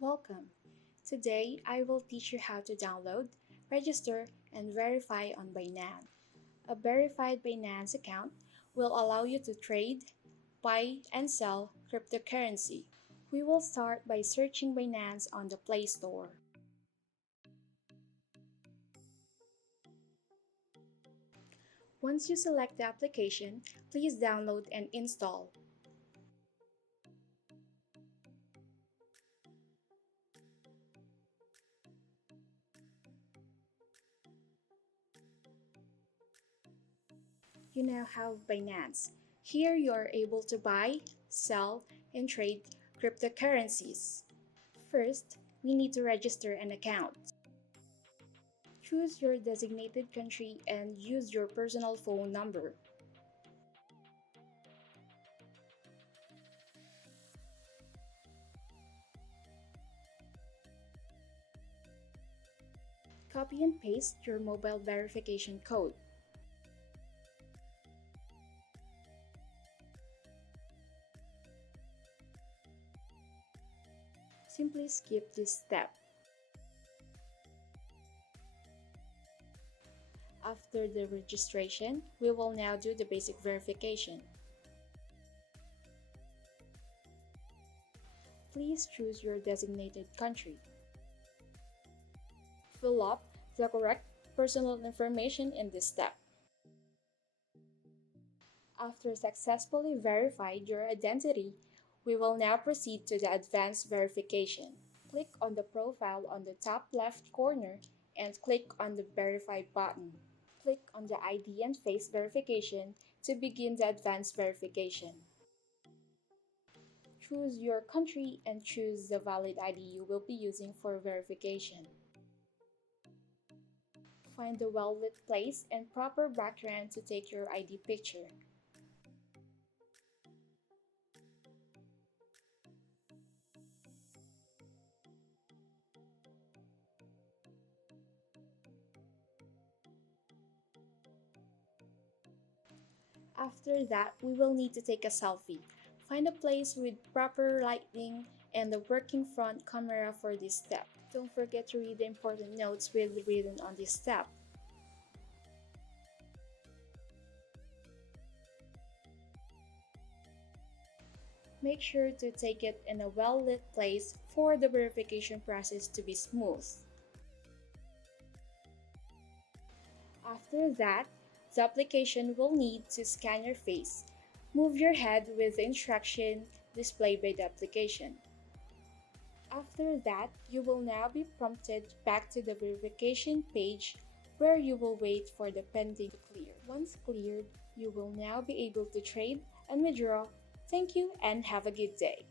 Welcome! Today I will teach you how to download, register, and verify on Binance. A verified Binance account will allow you to trade, buy, and sell cryptocurrency. We will start by searching Binance on the Play Store. Once you select the application, please download and install. You now have Binance. Here you are able to buy, sell, and trade cryptocurrencies. First, we need to register an account. Choose your designated country and use your personal phone number. Copy and paste your mobile verification code. Simply skip this step. After the registration, we will now do the basic verification. Please choose your designated country. Fill up the correct personal information in this step. After successfully verified your identity, we will now proceed to the advanced verification. Click on the profile on the top left corner and click on the Verify button. Click on the ID and face verification to begin the advanced verification. Choose your country and choose the valid ID you will be using for verification. Find the well-lit place and proper background to take your ID picture. After that, we will need to take a selfie. Find a place with proper lighting and the working front camera for this step. Don't forget to read the important notes written on this step. Make sure to take it in a well-lit place for the verification process to be smooth. After that, the application will need to scan your face. Move your head with the instruction displayed by the application. After that, you will now be prompted back to the verification page where you will wait for the pending to clear. Once cleared, you will now be able to trade and withdraw. Thank you and have a good day.